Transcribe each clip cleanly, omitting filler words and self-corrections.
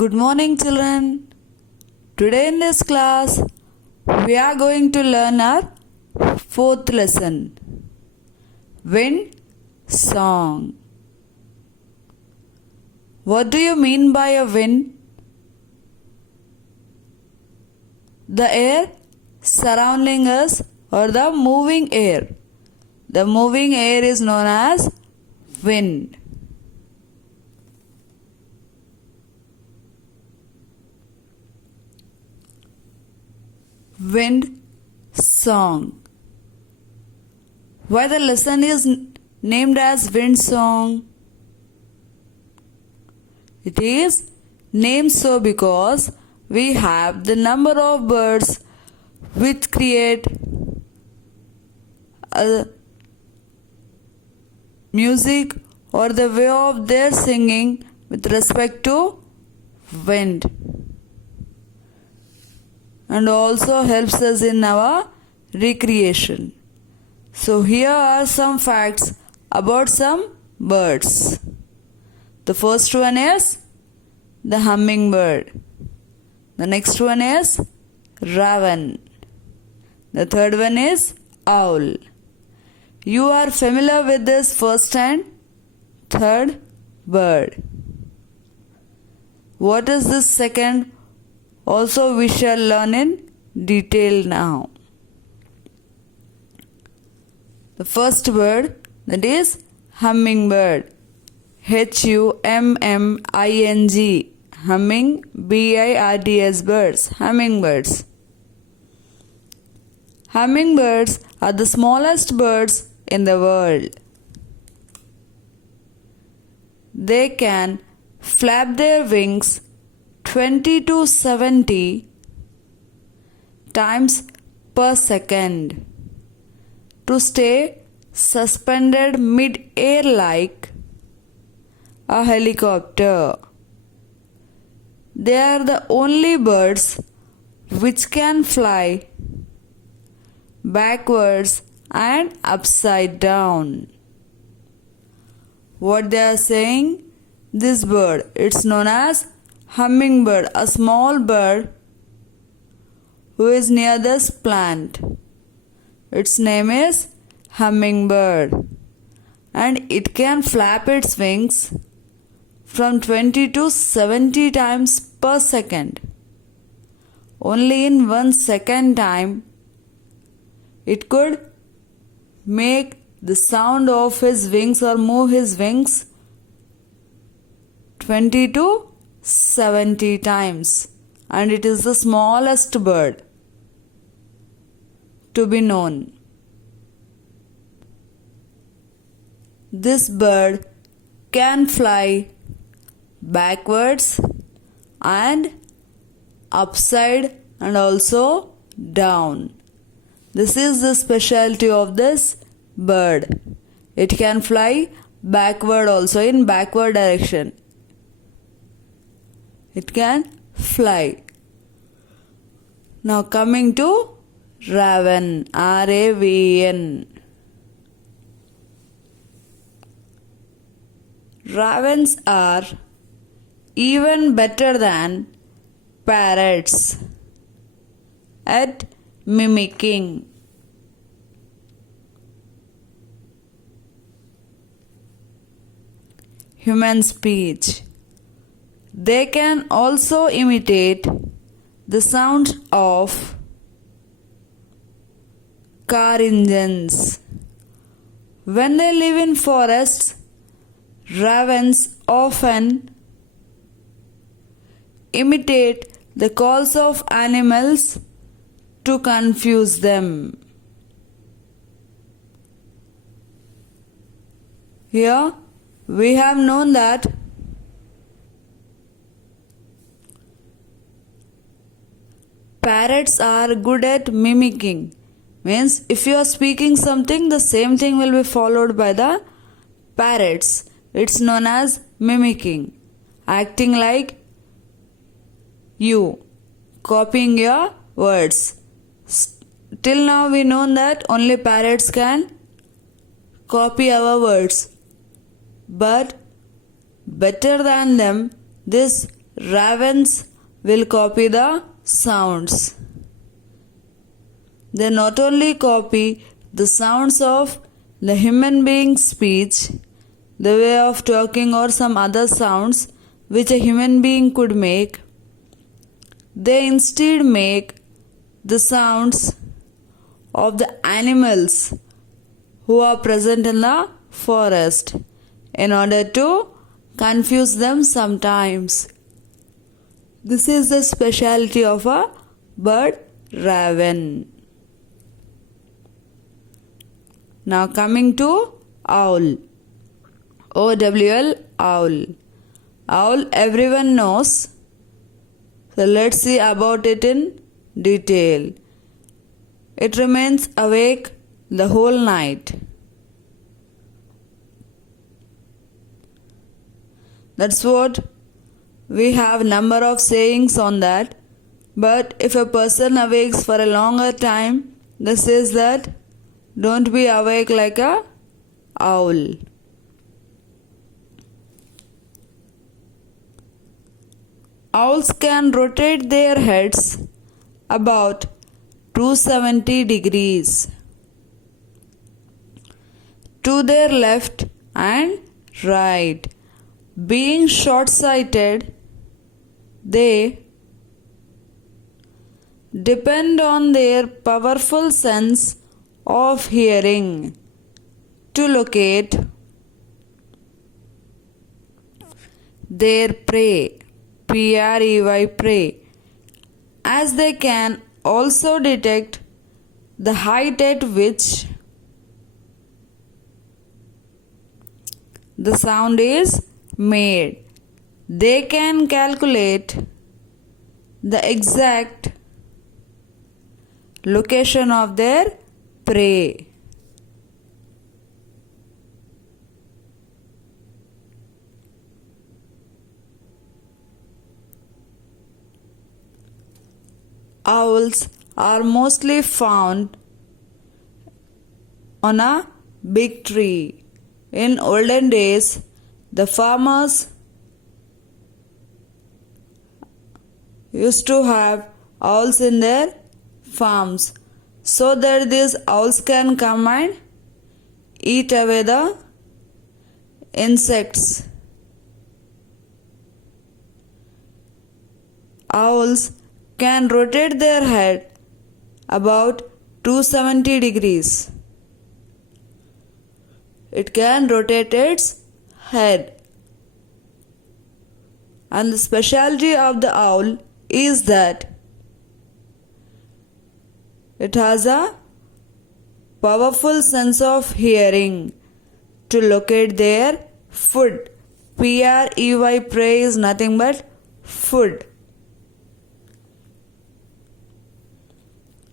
Good morning, children. Today in this class, we are going to learn our fourth lesson, Wind Song. What do you mean by a wind? The air surrounding us or the moving air. The moving air is known as wind. Wind Song. Why the lesson is named as Wind Song? It is named so because we have the number of birds which create a music or the way of their singing with respect to wind, and also helps us in our recreation. So here are some facts about some birds. The first one is the hummingbird. The next one is raven. The third one is owl. You are familiar with this first and third bird. What is this second? Also we shall learn in detail now. The first bird, that is hummingbird. Humming, humming, birds, birds, hummingbirds. Hummingbirds are the smallest birds in the world. They can flap their wings 20 to 70 times per second to stay suspended mid-air like a helicopter. They are the only birds which can fly backwards and upside down. What they are saying? This bird, it's known as hummingbird, a small bird who is near this plant. Its name is hummingbird, and it can flap its wings from 20 to 70 times per second. Only in 1 second time it could make the sound of his wings or move his wings 20 to 70 times, and it is the smallest bird to be known. This bird can fly backwards and upside and also down. This is the specialty of this bird. It can fly backward also, in backward direction. It can fly. Now coming to raven, R-A-V-E-N. Ravens are even better than parrots at mimicking. Human speech. They can also imitate the sound of car engines. When they live in forests, ravens often imitate the calls of animals to confuse them. Here we have known that parrots are good at mimicking. Means if you are speaking something, the same thing will be followed by the parrots. It's known as mimicking. Acting like you, copying your words. Till now we know that only parrots can copy our words. But better than them, this ravens will copy the sounds. They not only copy the sounds of the human being's speech, the way of talking or some other sounds which a human being could make, they instead make the sounds of the animals who are present in the forest in order to confuse them sometimes. This is the specialty of a bird raven. Now coming to owl. OWL, owl. Owl everyone knows. So let's see about it in detail. It remains awake the whole night. That's what we have number of sayings on that. But if a person awakes for a longer time, this says that don't be awake like a owl. Owls can rotate their heads about 270 degrees to their left and right. Being short-sighted, they depend on their powerful sense of hearing to locate their prey, prey, prey, as they can also detect the height at which the sound is made. They can calculate the exact location of their prey. Owls are mostly found on a big tree. In olden days, the farmers used to have owls in their farms so that these owls can come and eat away the insects. Owls can rotate their head about 270 degrees. It can rotate its head. And the specialty of the owl is that it has a powerful sense of hearing to locate their food. Prey, prey is nothing but food.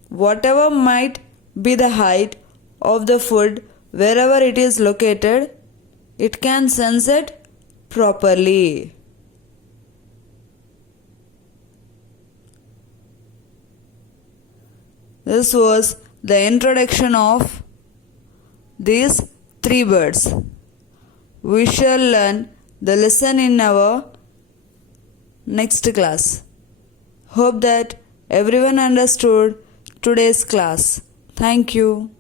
Whatever might be the height of the food, wherever it is located, it can sense it properly. This was the introduction of these three birds. We shall learn the lesson in our next class. Hope that everyone understood today's class. Thank you.